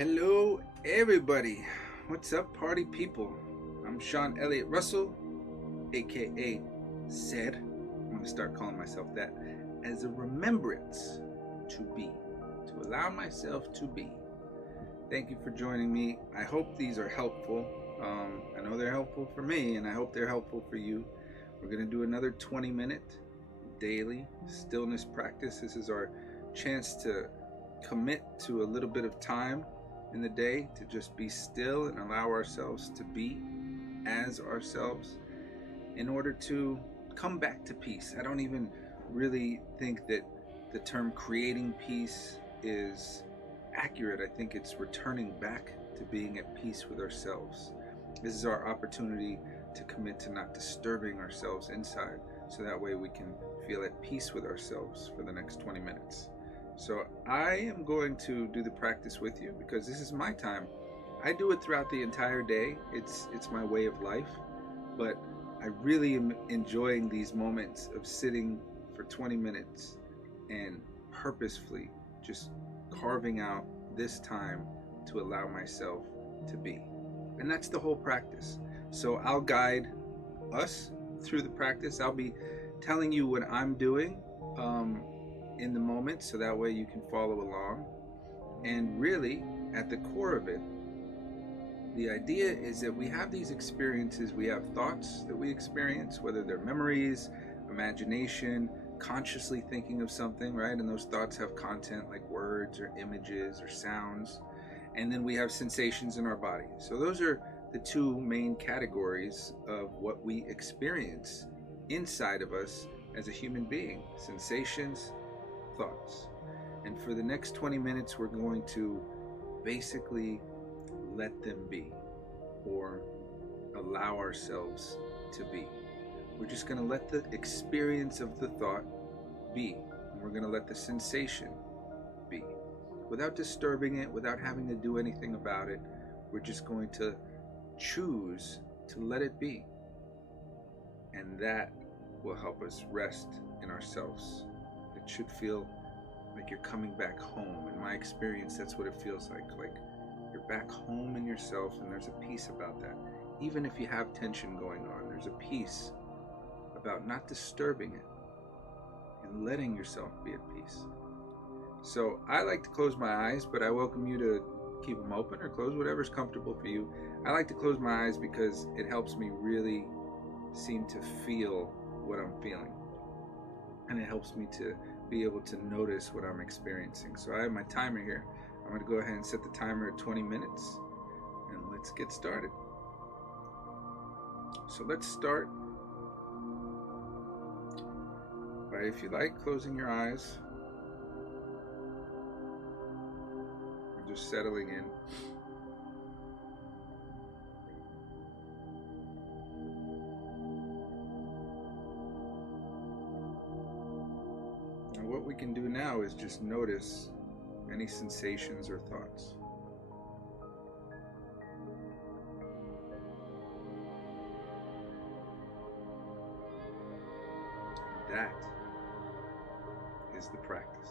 Hello, everybody. What's up, party people? I'm Sean Elliott Russell, aka Said. I'm going to start calling myself that as a remembrance to be, to allow myself to be. Thank you for joining me. I hope these are helpful. I know they're helpful for me, and I hope they're helpful for you. We're going to do another 20-minute daily stillness practice. This is our chance to commit to a little bit of time in the day to just be still and allow ourselves to be as ourselves in order to come back to peace. I don't even really think that the term creating peace is accurate. I think it's returning back to being at peace with ourselves. This is our opportunity to commit to not disturbing ourselves inside, so that way we can feel at peace with ourselves for the next 20 minutes. So I am going to do the practice with you because this is my time. I do it throughout the entire day. It's my way of life, but I really am enjoying these moments of sitting for 20 minutes and purposefully just carving out this time to allow myself to be. And that's the whole practice. So I'll guide us through the practice. I'll be telling you what I'm doing in the moment, so that way you can follow along. And really, at the core of it, the idea is that we have these experiences, we have thoughts that we experience, whether they're memories, imagination, consciously thinking of something, right? And those thoughts have content like words or images or sounds. And then we have sensations in our body. So those are the two main categories of what we experience inside of us as a human being: sensations, thoughts. And for the next 20 minutes, we're going to basically let them be, or allow ourselves to be. We're just going to let the experience of the thought be, and we're going to let the sensation be without disturbing it, without having to do anything about it. We're just going to choose to let it be, and that will help us rest in ourselves. It should feel like you're coming back home. In my experience, that's what it feels like you're back home in yourself, and there's a peace about that. Even if you have tension going on, there's a peace about not disturbing it and letting yourself be at peace. So I like to close my eyes, but I welcome you to keep them open or close, whatever's comfortable for you. I like to close my eyes because it helps me really seem to feel what I'm feeling, and it helps me to be able to notice what I'm experiencing. So I have my timer here. I'm going to go ahead and set the timer at 20 minutes, and let's get started. So let's start by, if you like, closing your eyes and just settling in. What we can do now is just notice any sensations or thoughts. That is the practice.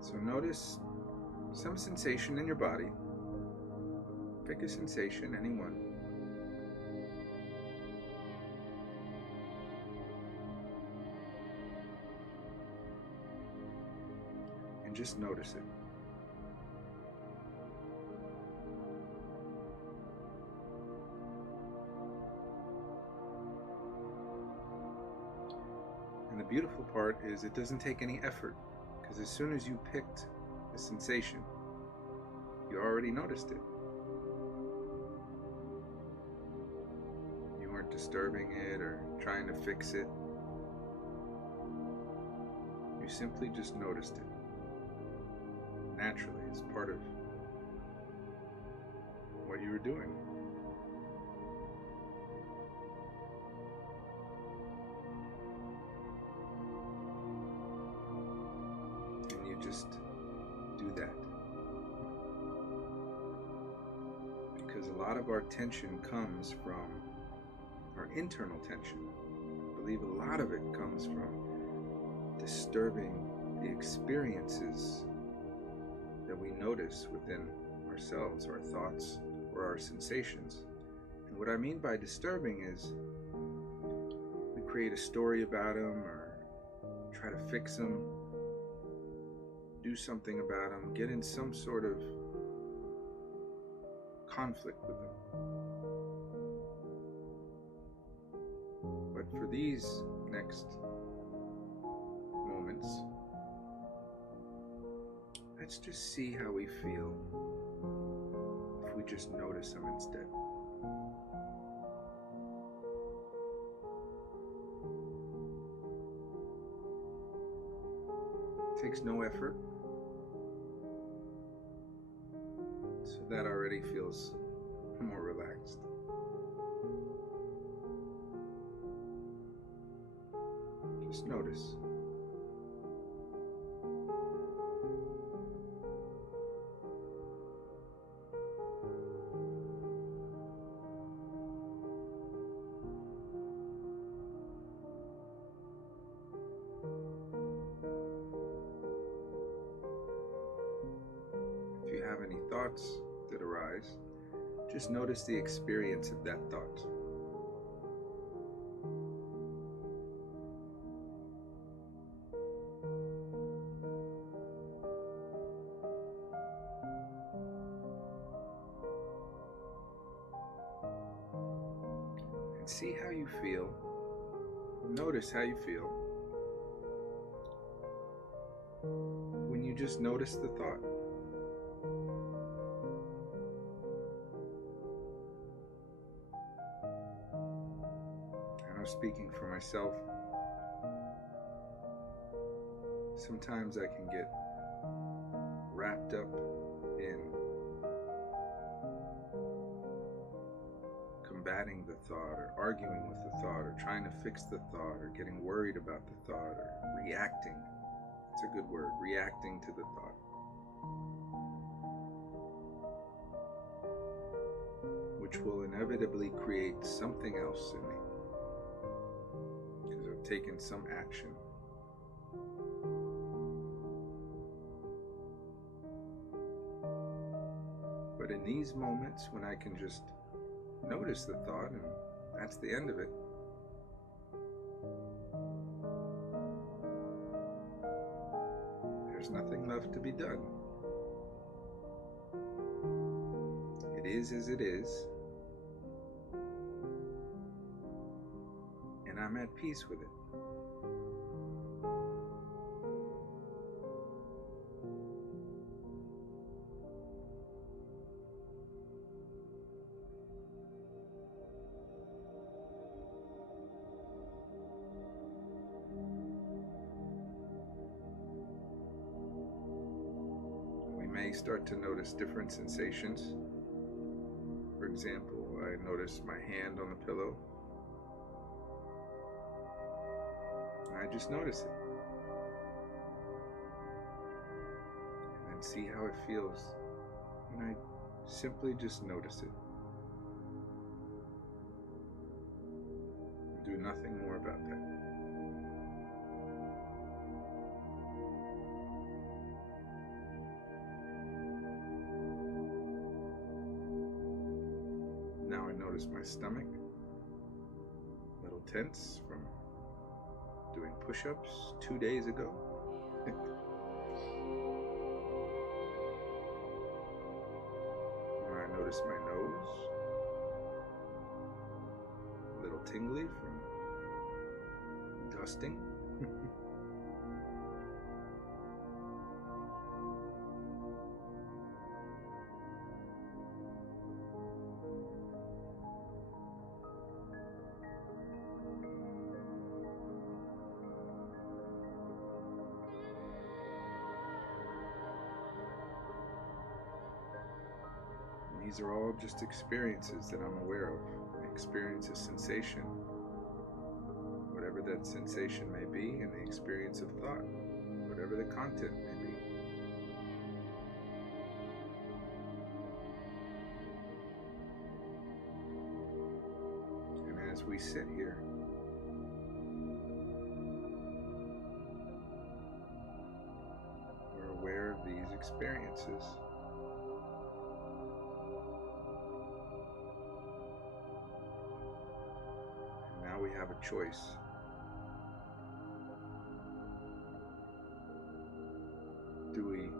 So notice some sensation in your body. Pick a sensation, any one. And just notice it. And the beautiful part is it doesn't take any effort, because as soon as you picked a sensation, you already noticed it. You weren't disturbing it or trying to fix it. You simply just noticed it. Naturally, it's part of what you were doing. And you just do that. Because a lot of our tension comes from our internal tension. I believe a lot of it comes from disturbing the experiences that we notice within ourselves, our thoughts, or our sensations. And what I mean by disturbing is we create a story about them or try to fix them, do something about them, get in some sort of conflict with them. But for these next moments, let's just see how we feel if we just notice them instead. It takes no effort, so that already feels more relaxed. Just notice. If you have any thoughts that arise, just notice the experience of that thought. And see how you feel. Notice how you feel when you just notice the thought. And I'm speaking for myself. Sometimes I can get wrapped up in combating the thought or arguing with the thought or trying to fix the thought or getting worried about the thought or reacting. It's a good word, reacting to the thought. Which will inevitably create something else in me because I've taken some action. But in these moments when I can just notice the thought and that's the end of it, there's nothing left to be done. It is as it is, and I'm at peace with it. May start to notice different sensations. For example, I notice my hand on the pillow, and I just notice it. And then see how it feels, and I simply just notice it. Do nothing more about that. Now I notice my stomach, a little tense from doing push-ups 2 days ago. Now I notice my nose, a little tingly from dusting. These are all just experiences that I'm aware of. I experience a sensation, whatever that sensation may be, and the experience of thought, whatever the content may be. And as we sit here, these experiences. And now we have a choice. Do we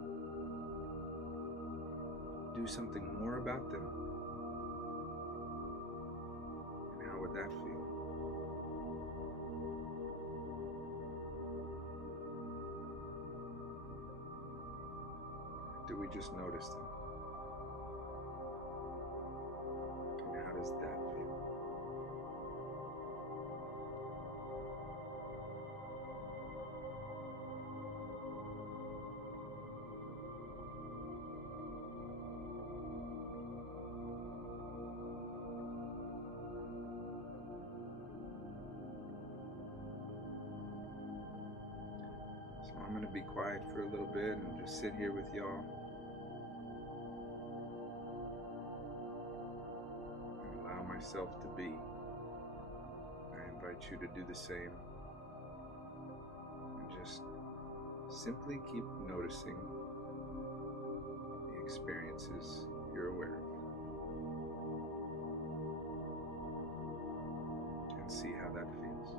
do something more about them? And how would that feel? Do we just notice them? And how does that feel? So I'm going to be quiet for a little bit and just sit here with y'all. And allow myself to be. I invite you to do the same. And just simply keep noticing the experiences you're aware of. And see how that feels.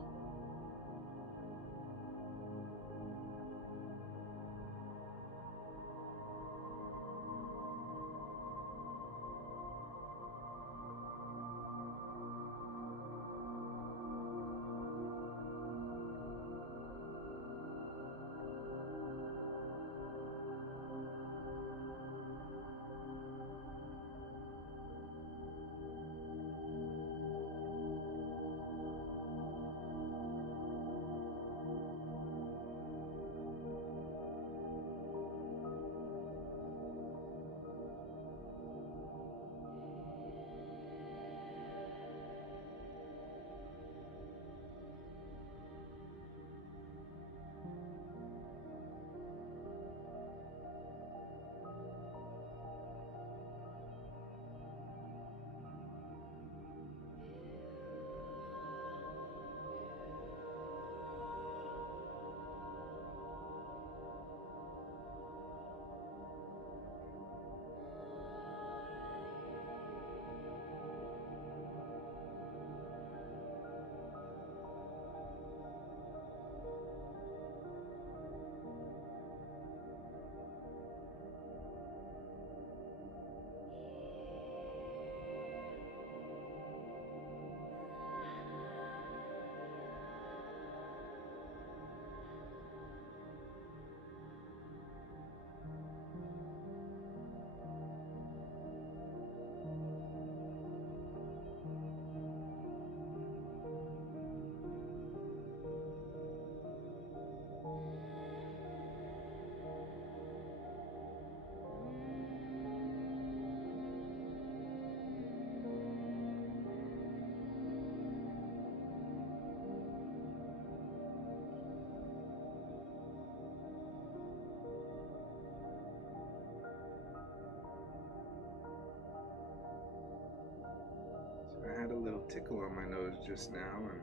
I had a little tickle on my nose just now, and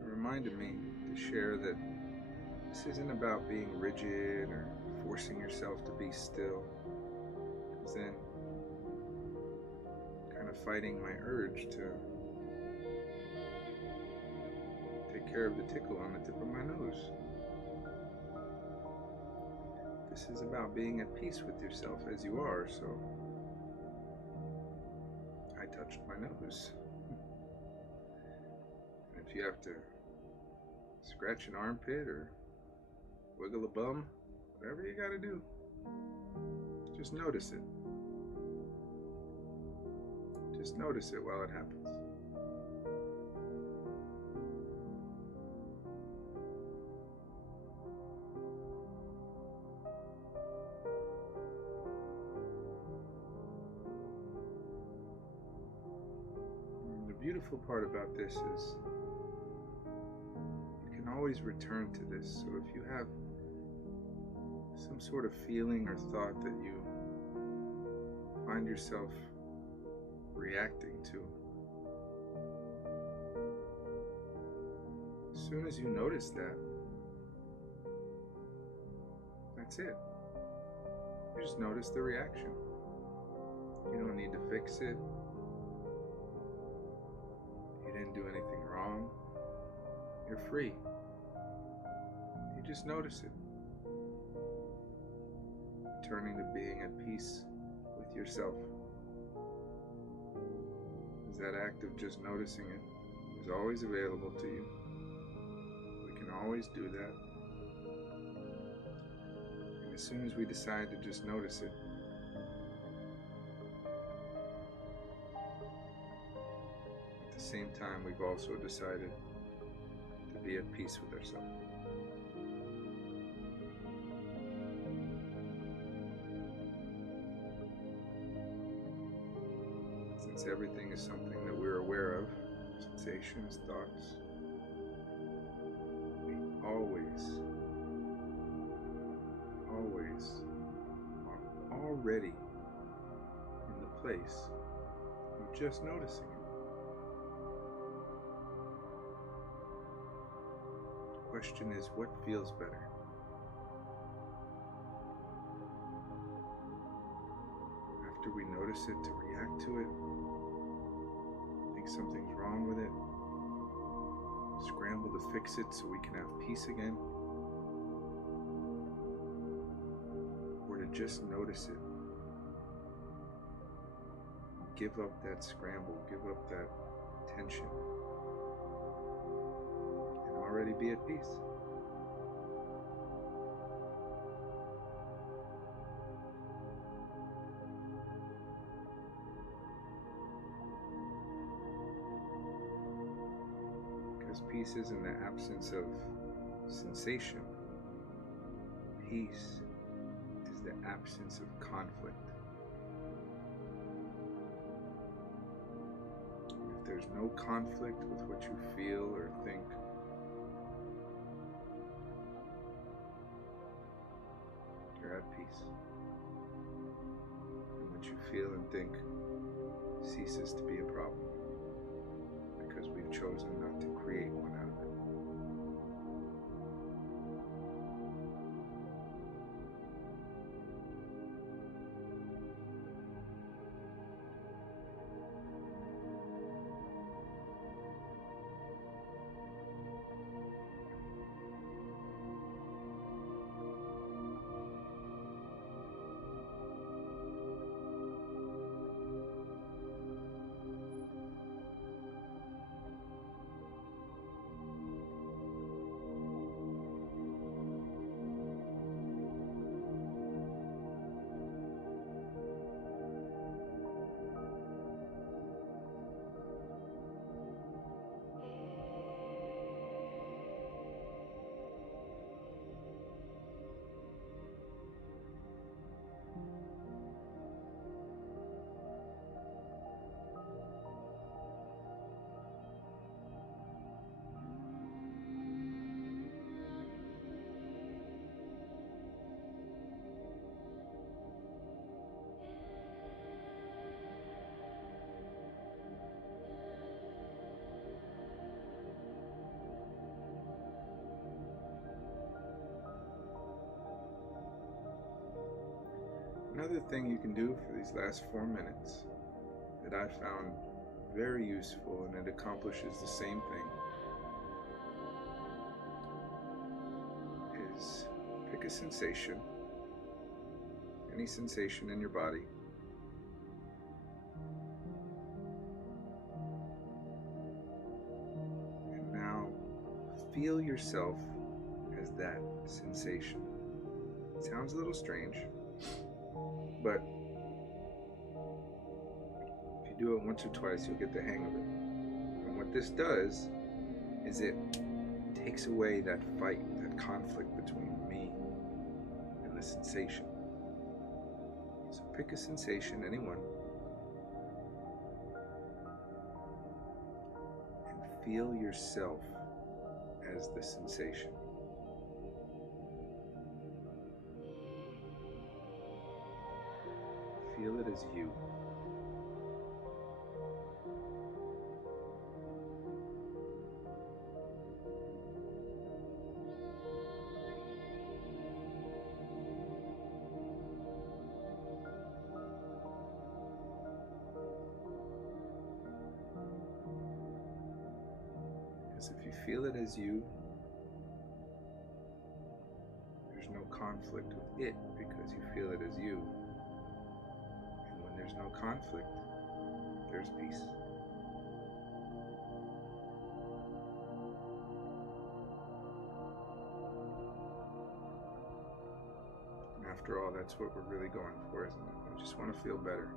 it reminded me to share that this isn't about being rigid or forcing yourself to be still, because then kind of fighting my urge to take care of the tickle on the tip of my nose. This is about being at peace with yourself as you are, so I touched my nose. And if you have to scratch an armpit or wiggle a bum, whatever you gotta do, just notice it. Just notice it while it happens. And the beautiful part about this is you can always return to this. So if you have some sort of feeling or thought that you find yourself reacting to, as soon as you notice that, that's it. Just notice the reaction. You don't need to fix it. You didn't do anything wrong. You're free. You just notice it. Returning to being at peace with yourself. Because that act of just noticing it is always available to you. We can always do that. And as soon as we decide to just notice it, at the same time we've also decided to be at peace with ourselves. Since everything is something that we're aware of, sensations, thoughts, we always are already in the place of just noticing it. The question is, what feels better? After we notice it, to react to it, think something's wrong with it, scramble to fix it so we can have peace again, or to just notice it, give up that scramble, give up that tension, and already be at peace. Peace is in the absence of sensation. Peace is the absence of conflict. If there's no conflict with what you feel or think, you're at peace. And what you feel and think ceases to be a problem, because we've chosen not to create one out of it. Another thing you can do for these last 4 minutes that I found very useful, and it accomplishes the same thing, is pick a sensation, any sensation in your body, and now feel yourself as that sensation. It sounds a little strange, but if you do it once or twice, you'll get the hang of it. And what this does is it takes away that fight, that conflict between me and the sensation. So pick a sensation, anyone, and feel yourself as the sensation. Feel it as you. So if you feel it as you, there's no conflict with it because you feel it as you. And when there's no conflict, there's peace. And after all, that's what we're really going for, isn't it? We just want to feel better.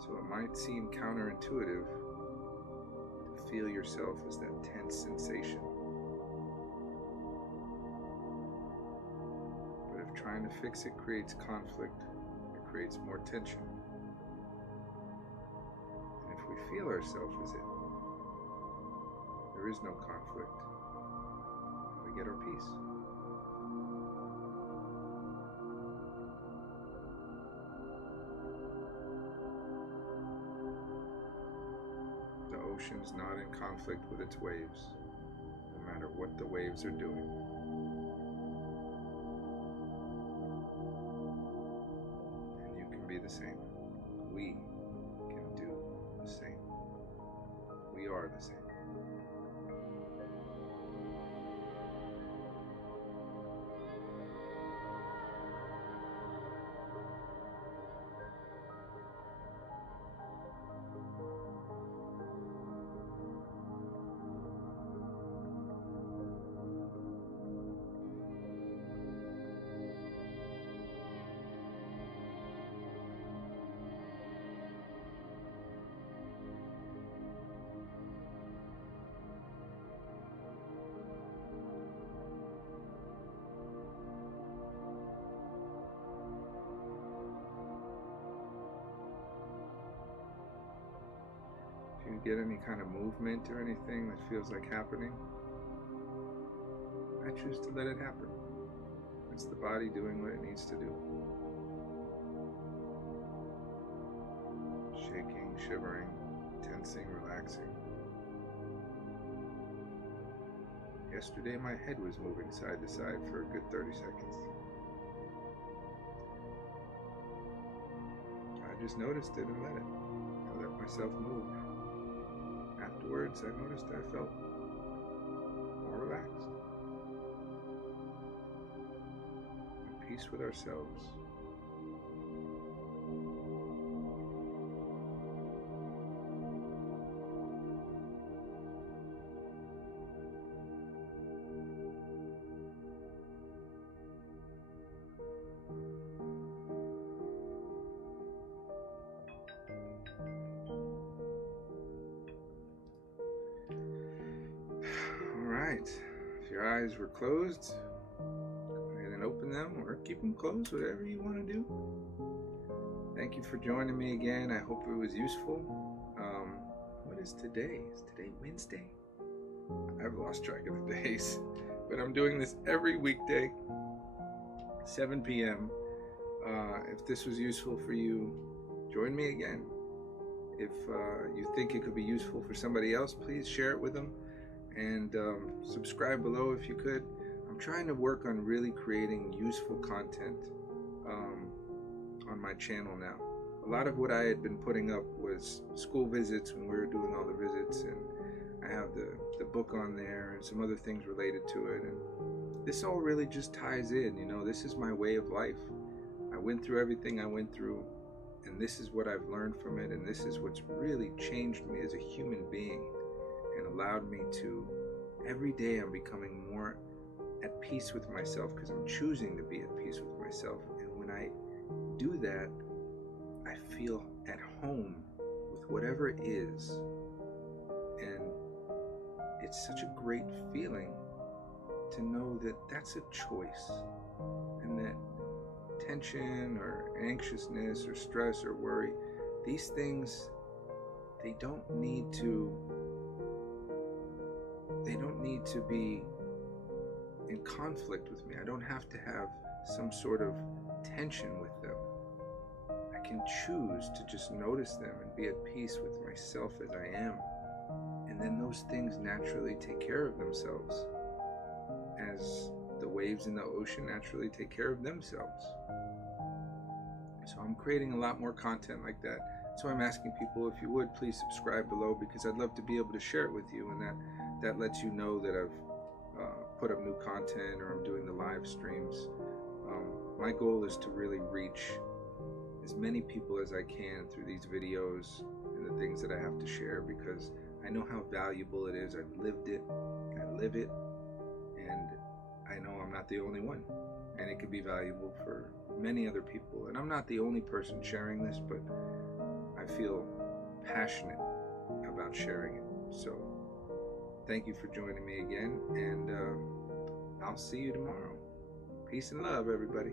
So it might seem counterintuitive to feel yourself as that tense sensation. But if trying to fix it creates conflict, it creates more tension. And if we feel ourselves as it, there is no conflict. We get our peace. The ocean's not in conflict with its waves, no matter what the waves are doing. And you can be the same. We can do the same. We are the same. If you get any kind of movement or anything that feels like happening, I choose to let it happen. It's the body doing what it needs to do. Shaking, shivering, tensing, relaxing. Yesterday my head was moving side to side for a good 30 seconds. I just noticed it and let it. I let myself move. Afterwards, I noticed I felt more relaxed. At peace with ourselves. If your eyes were closed, go ahead and open them or keep them closed, whatever you want to do. Thank you for joining me again. I hope it was useful. What is today? Is today Wednesday? I've lost track of the days, but I'm doing this every weekday, 7 p.m. If this was useful for you, join me again. If you think it could be useful for somebody else, please share it with them. And subscribe below if you could. I'm trying to work on really creating useful content on my channel now. A lot of what I had been putting up was school visits when we were doing all the visits, and I have the book on there and some other things related to it, and this all really just ties in. You know, this is my way of life. I went through everything I went through, and this is what I've learned from it, and this is what's really changed me as a human being and allowed me to, every day I'm becoming more at peace with myself because I'm choosing to be at peace with myself. And when I do that, I feel at home with whatever it is. And it's such a great feeling to know that that's a choice, and that tension or anxiousness or stress or worry, these things, they don't need to be in conflict with me. I don't have to have some sort of tension with them. I can choose to just notice them and be at peace with myself as I am. And then those things naturally take care of themselves, as the waves in the ocean naturally take care of themselves. So I'm creating a lot more content like that. So I'm asking people, if you would, please subscribe below, because I'd love to be able to share it with you, and that that lets you know that I've put up new content or I'm doing the live streams. My goal is to really reach as many people as I can through these videos and the things that I have to share, because I know how valuable it is. I've lived it, I live it, and I know I'm not the only one, and it could be valuable for many other people. And I'm not the only person sharing this, but I feel passionate about sharing it. So thank you for joining me again, and I'll see you tomorrow. Peace and love, everybody.